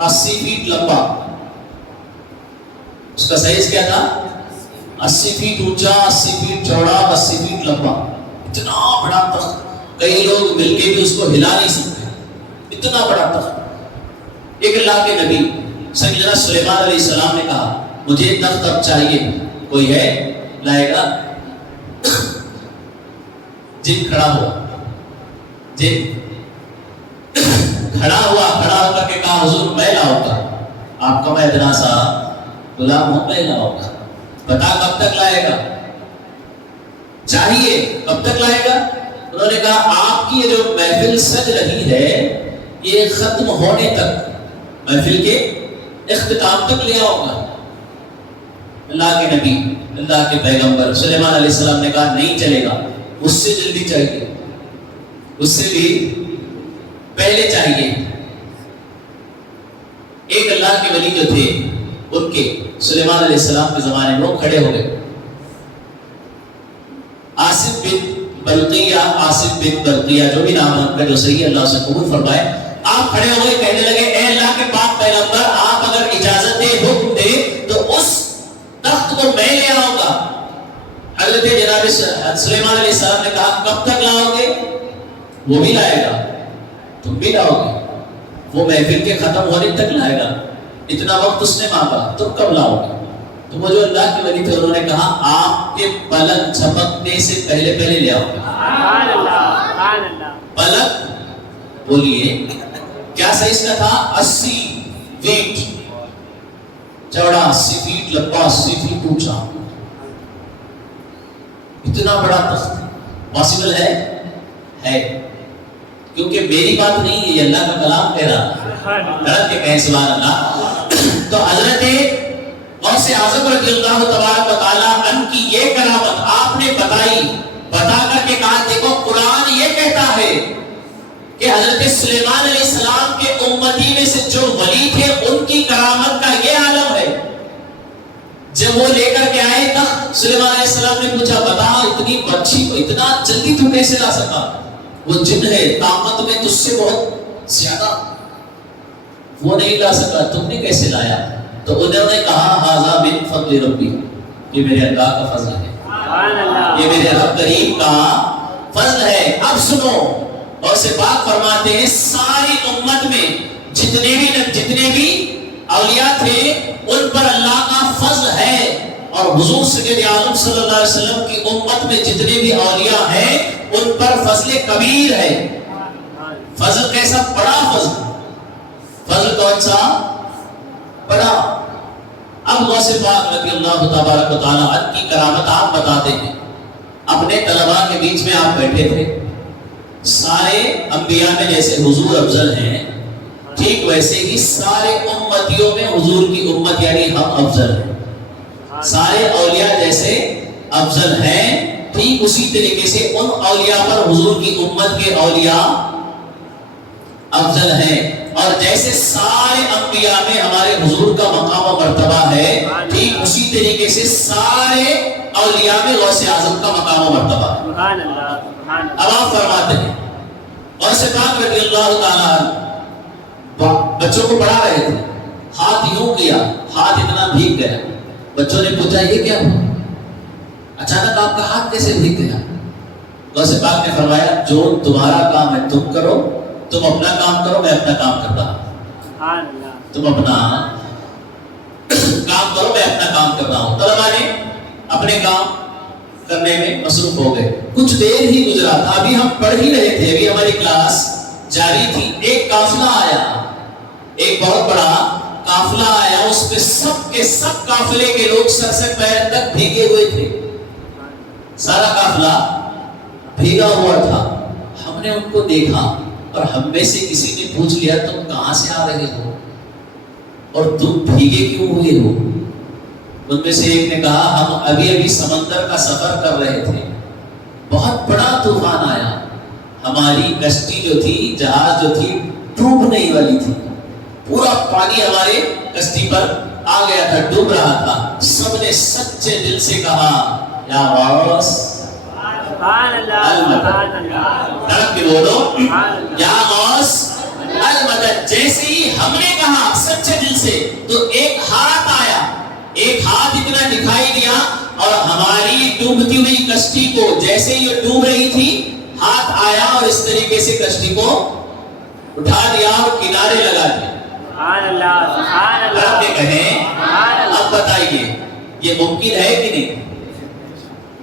80 فیٹ لمبا. اس کا سائز کیا تھا؟ 80 فیٹ اونچا, 80 فیٹ چوڑا, 80 فیٹ لمبا. اتنا بڑا تخت, کئی لوگ مل کے بھی اس کو ہلا نہیں سکتے, اتنا بڑا تخت. ایک اللہ کے نبی سیدنا سلیمان علیہ السلام نے کہا مجھے تخت اب چاہیے, کوئی ہے لائے گا؟ جن کھڑا ہوا, جن کھڑا ہو کر کے کہا حضور میں لاؤں گا, آپ کا میں اتنا سا غلام ہوں, میں لاؤں گا. بتا کب تک لائے گا؟ چاہیے کب تک لائے گا؟ انہوں نے کہا آپ کی یہ جو محفل سج رہی ہے یہ ختم ہونے تک, محفل کے اختتام تک لے آؤں گا. اللہ کے نبی, اللہ کے پیغمبر سلیمان علیہ السلام نے کہا نہیں چلے گا, اس سے جلدی چاہیے, اس سے بھی پہلے چاہیے. ایک اللہ کے ولی جو تھے ان کے سلیمان علیہ السلام کے زمانے میں وہ کھڑے ہو گئے. آصف بن برقیہ جو بھی نام ہے ان کا جو صحیح اللہ سے قبول فرمائے, آپ کھڑے ہوئے کہنے لگے اے اللہ کے پاک پیغمبر آپ اگر اجازت دے, حکم دے تو اس تخت کو میں لے آؤں گا. حضرت جناب سلیمان علیہ السلام نے کہا کب تک لاؤ گے؟ وہ بھی لائے گا, تم بھی لاؤ گے, وہ محفل کے ختم ہونے تک لائے گا. اتنا وقت اس نے مانگا, تم کب لاؤ گے؟ تو وہ جو اللہ کے ولی تھے انہوں نے کہا آپ کے پلک جھپکنے سے پہلے پہلے لے آؤ گے. پلک بولیے کیا سائز کا تھا؟ 80 فیٹ چوڑا, 80 فیٹ لمبا, 80 فیٹ اونچا. اتنا بڑا تخت پاسبل ہے؟ ہے, کیونکہ میری بات نہیں ہے, یہ اللہ کا کلام کہہ رہا. غلط کے کہیں سبحان اللہ. تو حضرت غوث اعظم رضی اللہ تبارک و تعالی عنہ کی یہ کرامت آپ نے بتائی, بتا کر کے کہا دیکھو قرآن یہ کہتا ہے کہ حضرت سلیمان علیہ السلام کے امتی میں سے جو ولی تھے ان کی کرامت کا یہ عالم ہے. جب وہ لے کر کے آئے تخت, سلیمان علیہ السلام نے پوچھا بتا اتنی بچی کو اتنا جلدی تو کیسے لا سکا؟ وہ جن ہے, طاقت میں تجھ سے بہت زیادہ, وہ نہیں لا سکا, تم نے کیسے لایا؟ تو انہوں نے کہا ھذا من فضل ربی, یہ میرے اللہ کا فضل ہے, یہ میرے رب کریم کا فضل ہے. اب سنو, اور سے پاک فرماتے ہیں ساری امت میں جتنے بھی اولیاء تھے ان پر اللہ کا فضل ہے, اور حضور سید عالم صلی اللہ علیہ وسلم کی امت میں جتنے بھی اولیاء ہیں ان پر فضل کبیر ہے. فضل کیسا؟ بڑا فضل. فضل کون سا؟ بڑا. اب غوث پاک رضی اللہ تبارک و تعالی عنہ کی کرامت آپ بتاتے ہیں. اپنے طلباء کے بیچ میں آپ بیٹھے تھے, سارے انبیاء میں جیسے حضور افضل ہیں ٹھیک ویسے ہی سارے امتیوں میں حضور کی امت یعنی ہم افضل ہیں. سارے اولیاء جیسے افضل ہیں ٹھیک اسی طریقے سے ان اولیاء پر حضور کی امت کے اولیاء افضل ہیں. اور جیسے سارے انبیاء میں ہمارے حضور کا مقام و مرتبہ ہے ٹھیک اسی طریقے سے سارے اولیاء میں غوث اعظم کا مقام و مرتبہ ہے. اب آپ فرماتے ہیں غوث پاک رضی اللہ تعالیٰ بچوں کو پڑھا رہے تھے, ہاتھ یوں کیا, ہاتھ اتنا بھیگ گیا. بچوں نے پوچھا یہ کیا ہوا؟ اچانک آپ کا ہاتھ کیسے بھیگ گیا؟ غوث پاک نے فرمایا جو تمہارا کام ہے تم کرو تم اپنا کام کرو، میں اپنا کام کرتا ہوں. سبحان اللہ. تم اپنا کام کرو، میں اپنا کام کر رہا ہوں. طلباء نے اپنے کام کرنے میں مصروف ہو گئے. کچھ دیر ہی گزرا تھا، ابھی ہم پڑھ ہی رہے تھے، ابھی ہماری کلاس جاری تھی. ایک قافلہ آیا، ایک بہت بڑا قافلہ آیا. اس پہ سب کے سب قافلے کے لوگ سر سے پیر تک بھیگے ہوئے تھے. سارا قافلہ بھیگا ہوا تھا. ہم نے ان کو دیکھا اور ہم میں سے کسی نے پوچھ لیا تم کہاں سے آ رہے ہو اور تم بھیگے کیوں ہوئے ہو؟ ان میں سے ایک نے کہا ہم ابھی سمندر کا سفر کر رہے تھے، بہت بڑا طوفان آیا، ہماری کشتی جو تھی، جہاز جو تھی، ڈوبنے والی تھی. پورا پانی ہمارے کشتی پر آ گیا تھا، ڈوب رہا تھا. سب نے سچے دل سے کہا یا غوث سبحان اللہ. سبحان اللہ. تڑپ کے بولو یا غوث المدد. جیسے ہی ہم نے کہا سچے دل سے تو ایک ہاتھ آیا، ایک ہاتھ اتنا دکھائی دیا اور ہماری ڈوبتی ہوئی کشتی کو، جیسے ہی یہ ڈوب رہی تھی، ہاتھ آیا اور اس طریقے سے کشتی کو اٹھا دیا اور کنارے لگا دیا. سبحان اللہ. سبحان اللہ. آپ نے کہیں اب بتائیے یہ ممکن ہے کہ نہیں؟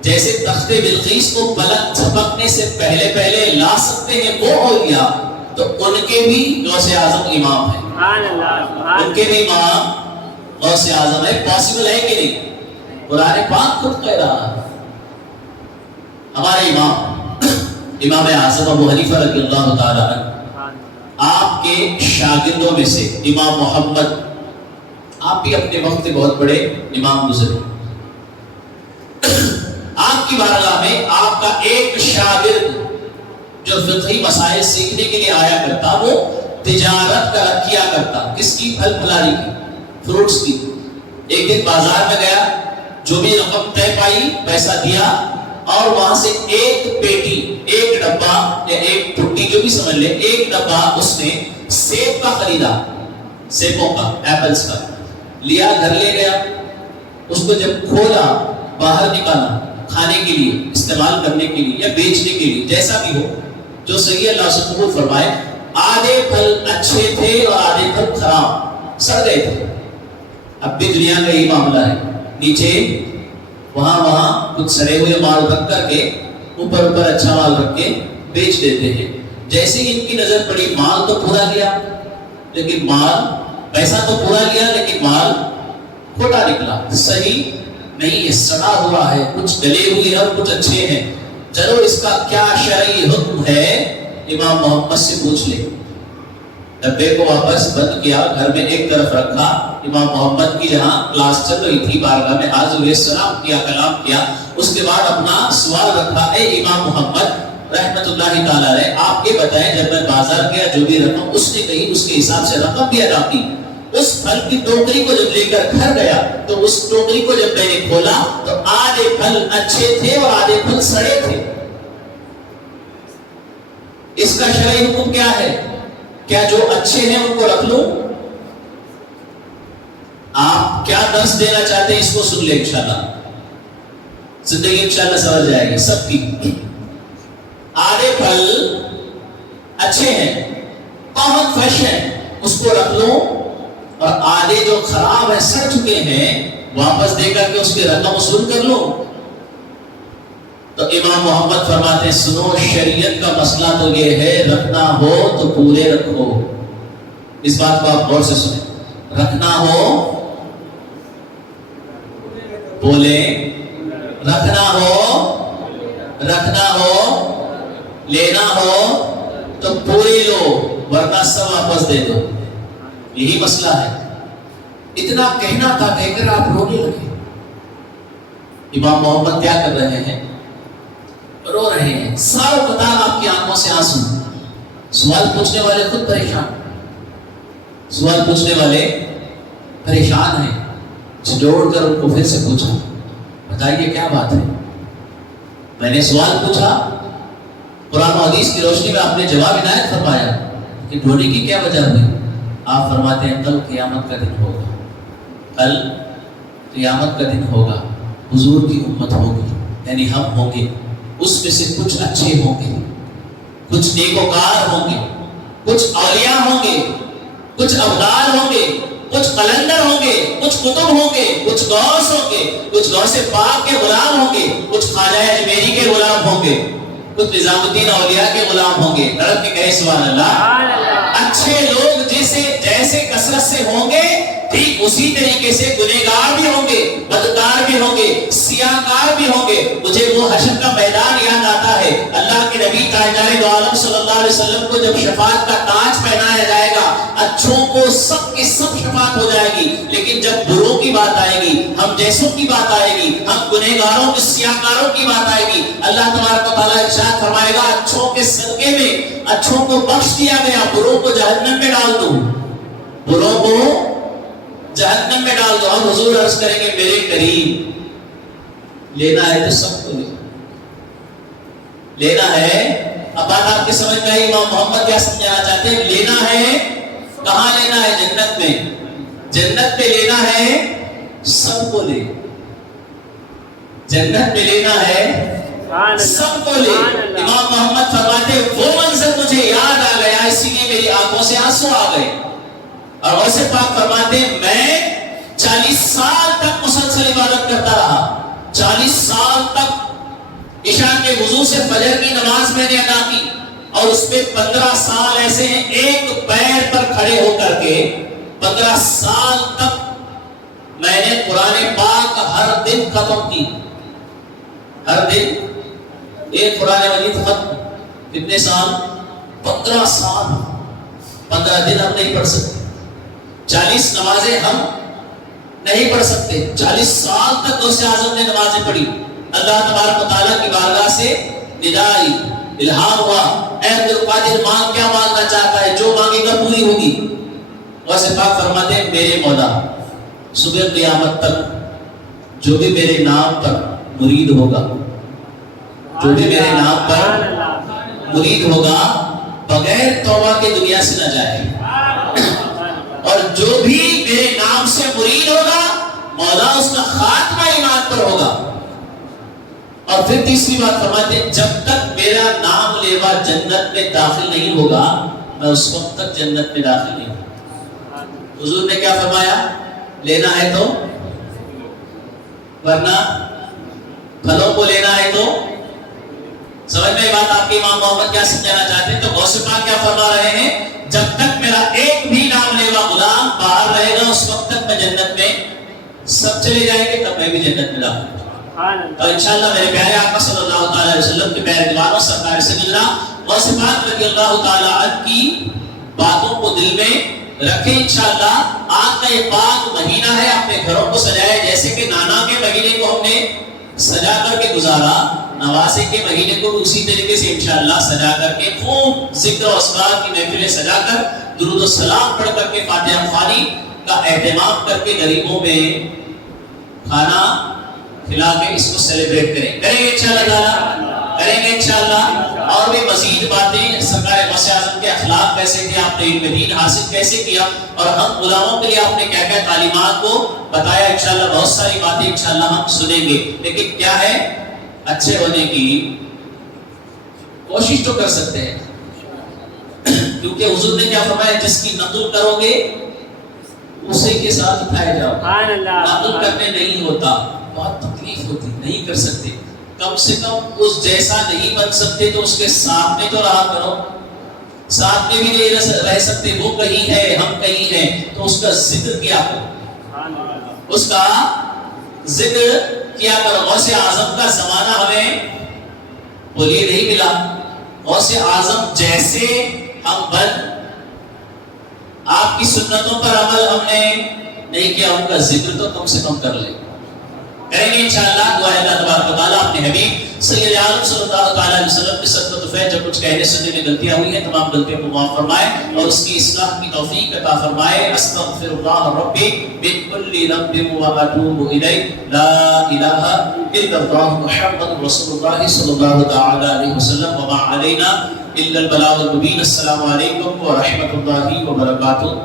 جیسے تخت بلقیس کو پلک جھپکنے سے پہلے لا سکتے ہیں وہ اولیاء، تو ان کے بھی غوث اعظم امام ہیں. سبحان اللہ. ان کے بھی امام غوث اعظم ہے. پاسبل ہے کہ نہیں؟ قرآن پاک خود کہہ رہا ہے. ہمارے امام اعظم ابو حنیفہ رضی اللہ تعالیٰ عنہ، آپ کے شاگردوں میں سے امام محمد، آپ بھی اپنے وقت بہت بڑے امام گزرے. آپ کی بارگاہ میں آپ کا ایک شاگرد جو فقہی مسائل سیکھنے کے لیے آیا کرتا، وہ تجارت کا کیا کرتا. کس کی؟ پھل پھلاری کی، فروٹس کی. ایک دن بازار میں گیا، جو بھی رقم طے پائی پیسہ دیا اور وہاں سے ایک پیٹی، ایک ڈبہ یا ایک پٹی جو بھی سمجھ لے، ایک ڈبہ اس نے سیب کا خریدا، سیبوں کا، ایپلز کا لیا، گھر لے گیا. اس کو جب کھولا، باہر نکالا، کھانے کے لیے، استعمال کرنے کے لیے یا بیچنے کے لیے، جیسا بھی ہو، جو صحیح اللہ سے قبول فرمائے. آدھے پھل اچھے تھے اور آدھے پھل خراب، سڑ گئے تھے. اب بھی دنیا کا یہی معاملہ ہے، نیچے وہاں کچھ سڑے ہوئے مال رکھ کر کے اوپر اچھا مال رکھ کے بیچ دیتے ہیں. جیسے ہی ان کی نظر پڑی، مال تو پورا لیا لیکن پیسہ تو پورا لیا لیکن مال کھوٹا نکلا، صحیح نہیں، یہ سڑا ہوا ہے، کچھ گلے ہوئے اور کچھ اچھے ہیں. چلو اس کا کیا شرعی حکم ہے، امام محمد سے پوچھ لے. ڈبے کو واپس بند کیا، گھر میں ایک طرف رکھا. امام محمد کی جہاں کلاس چل رہی تھی، بارگاہ میں حاضر ہوئے، سلام کیا، کلام کیا. اس کے بعد اپنا سوال رکھا، اے امام محمد رحمت اللہ تعالی علیہ، آپ یہ بتائیں جب میں بازار گیا جو بھی رقم اس نے کہی اس کے حساب سے رقم بھی ادا کی. اس پھل کی ٹوکری کو جب لے کر گھر گیا تو اس ٹوکری کو جب میں نے کھولا تو آدھے پھل اچھے تھے اور آدھے پھل سڑے تھے. اس کا شرعی حکم کیا ہے؟ کیا جو اچھے ہیں ان کو رکھ لوں؟ آپ کیا درس دینا چاہتے ہیں اس کو سن لیں، انشاءاللہ زندگی انشاءاللہ سمجھ جائے گی سب کی. آدھے پھل اچھے ہیں، کامن فریش ہیں، اس کو رکھ لوں، اور آدھے جو خراب ہیں، سڑ چکے ہیں، واپس دے کر کے اس کی رقم وصول کر لوں. تو امام محمد فرماتے ہیں سنو، شریعت کا مسئلہ تو یہ ہے رکھنا ہو تو پورے رکھو. اس بات کو آپ غور سے سنیں، رکھنا ہو بولے، رکھنا ہو لینا ہو تو پورے لو ورنہ سب واپس دے دو. یہی مسئلہ ہے. اتنا کہنا تھا، کہہ کر آپ رونے لگے. امام محمد کیا کر رہے ہیں؟ رو رہے ہیں، ساروں قطار آپ کی آنکھوں سے آنسو. سوال پوچھنے والے خود پریشان، سوال پوچھنے والے پریشان ہیں. جھنجھوڑ کر ان کو پھر سے پوچھا، بتائیے کیا بات ہے؟ میں نے سوال پوچھا، قرآن و حدیث کی روشنی میں آپ نے جواب عنایت فرمایا کہ رونے کی کیا وجہ ہوئی؟ آپ فرماتے ہیں کل قیامت کا دن ہوگا، کل قیامت کا دن ہوگا، حضور کی امت ہوگی، یعنی ہم ہوں گے، اس میں سے کچھ اچھے ہوں گے، کچھ نیکوکار ہوں گے، کچھ اولیاء ہوں گے، کچھ ابدال ہوں گے، کچھ قلندر ہوں گے، کچھ قطب ہوں گے، کچھ غوث ہوں گے، کچھ غوث پاک کے غلام ہوں گے، کچھ خواجہ اجمیری کے غلام ہوں گے، کچھ نظام الدین اولیاء کے غلام ہوں گے. لڑک کے کہے سبحان اللہ. سبحان اللہ. اچھے لوگ جیسے کثرت سے ہوں گے، ٹھیک اسی طریقے سے گنہگار بھی ہوں گے، بدکار بھی ہوں گے، سیاہکار بھی ہوں گے. مجھے وہ حشر کا میدان یاد آتا ہے. اللہ کے نبی تاجدار دو عالم صلی اللہ علیہ وسلم کو جب شفاعت کا تاج پہنایا جائے گا، اچھوں کو سب کی سب شفاعت ہو جائے گی، لیکن جب بروں کی بات آئے گی، ہم جیسوں کی بات آئے گی، ہم گنہگاروں کی، سیاہکاروں کی بات آئے گی، اللہ تبارک و تعالیٰ ارشاد فرمائے گا اچھوں کے صدقے میں اچھوں کو بخش دیا گیا، بروں کو جہنم میں ڈال دو، بروں کو جہنم میں ڈال دو. ہم حضور عرض کریں گے میرے قریب لینا ہے تو سب کو لینا ہے. اب بات آپ کی سمجھ میں آئی امام محمد کیا سمجھانا چاہتے ہیں؟ لینا ہے کہاں لینا ہے؟ جنت میں. جنت میں لینا ہے سب کو لے، جنت میں لینا ہے سب کو لے. امام محمد فرماتے وہ منظر مجھے یاد آ گیا، اسی لیے میری آنکھوں سے آنسو آ گئے. اور غوث پاک فرماتے میں 40 سال تک مسلسل عبادت کرتا رہا، 40 سال تک عشاء کے وضو سے فجر کی نماز میں نے ادا کی، اور اس پہ 15 سال ایسے ہیں ایک پیر پر کھڑے ہو کر کے 15 سال تک میں نے قرآن پاک ہر دن ختم کی. ہر دن ایک قرآن مجید ختم. کتنے سال؟ 15 سال. 15 دن ہم نہیں پڑھ سکتے، 40 نمازیں ہم نہیں پڑھ سکتے. 40 سال تک غوث اعظم نے نمازیں پڑھی. اللہ تبارک و تعالیٰ کی بارگاہ سے ندا آئی، الہام ہوا، اے عبد القادر مانگ، کیا مانگنا چاہتا ہے؟ جو مانگے گا پوری ہوگی. غوث پاک فرماتے ہیں میرے مولا صبح قیامت تک جو بھی میرے نام پر مرید ہوگا، جو بھی میرے نام پر مرید ہوگا، بغیر توبہ کے دنیا سے نہ جائے. اور جو بھی میرے نام سے مرید ہوگا مولا اس کا خاتمہ ایمان پر ہوگا. اور پھر تیسری بات فرماتے ہیں جب تک میرا نام لیوا جنت میں داخل نہیں ہوگا میں اس وقت تک جنت میں داخل نہیں ہوں. حضور نے کیا فرمایا؟ لینا ہے تو، ورنہ پھلوں کو لینا ہے تو. سمجھ میں بات آپ کے امام محمد کیا سمجھانا چاہتے ہیں؟ تو غوث پاک کیا فرما رہے ہیں؟ جب تک میرا ایک بھی نام لیوا غلام باہر رہے گا اس وقت تک میں جنت میں. سب چلے جائیں گے تب میں بھی جنت میں داخل. تو انشاءاللہ میرے پیارے آقا صلی اللہ تعالی علیہ وسلم کے پیارے دیوانوں سرکار سیدنا غوث پاک رضی اللہ تعالی عنہ کی باتوں کو دل میں رکھیں. انشاءاللہ آج کا یہ پاک مہینہ ہے، اپنے گھروں کو سجائے جیسے کہ نانا کے مہینے کو ہم نے سجا کر کے گزارا، نواسے کے مہینے کو اسی طریقے سے انشاءاللہ سجا کر کے خوب ذکر و اسرار کی محفلیں سجا کر درود و سلام پڑھ کر کے فاتحہ خوانی کا اہتمام کر کے غریبوں میں کھانا کھلا کے اس کو سیلیبریٹ کریں گے انشاءاللہ تعالی، کریں گے انشاءاللہ. اور بھی مزید باتیں سرکار غوث اعظم کے اخلاق کیسے تھے، آپ نے علم دین حاصل کیسے کیا، اور ہم غلاموں کے لیے آپ نے کیا کیا تعلیمات کو بتایا، انشاءاللہ بہت ساری باتیں انشاءاللہ ہم سنیں گے. لیکن کیا ہے، اچھے ہونے کی کوشش تو کر سکتے ہیں، کیونکہ حضور نے کیا فرمایا جس کی نقل کرو گے اسی کے ساتھ اٹھائے جاؤ. نقل کرنے نہیں ہوتا، بہت تکلیف ہوتی، نہیں کر سکتے. کم سے کم اس جیسا نہیں بن سکتے تو اس کے ساتھ میں تو رہا کرو. ساتھ میں بھی نہیں رہ سکتے، وہ کہیں ہے ہم کہیں ہیں، تو اس کا ذکر کیا کرو، اس کا ذکر کیا کرو. غوث اعظم کا زمانہ ہمیں بولیے نہیں ملا. غوث اعظم جیسے ہم بن، آپ کی سنتوں پر عمل ہم نے نہیں کیا، ان کا ذکر تو کم سے کم کر لیں. کریں گے انشاءاللہ. دعا ہے اللہ تبارک و تعالیٰ اپنے حبیب سید عالم صلی اللہ تعالیٰ علیہ وسلم کی صدقۃ فیض، جب کچھ کہنے سننے میں غلطیاں ہوئی ہیں تمام غلطیوں کو معاف فرمائے اور اس کی اصلاح کی توفیق عطا فرمائے. استغفر اللہ ربی من کل ذنب و اتوب الیہ، لا الہ الا اللہ محمد رسول اللہ صلی اللہ تعالیٰ علیہ وسلم، وما علینا الا البلاغ المبین. السلام علیکم ورحمۃ اللہ وبرکاتہ.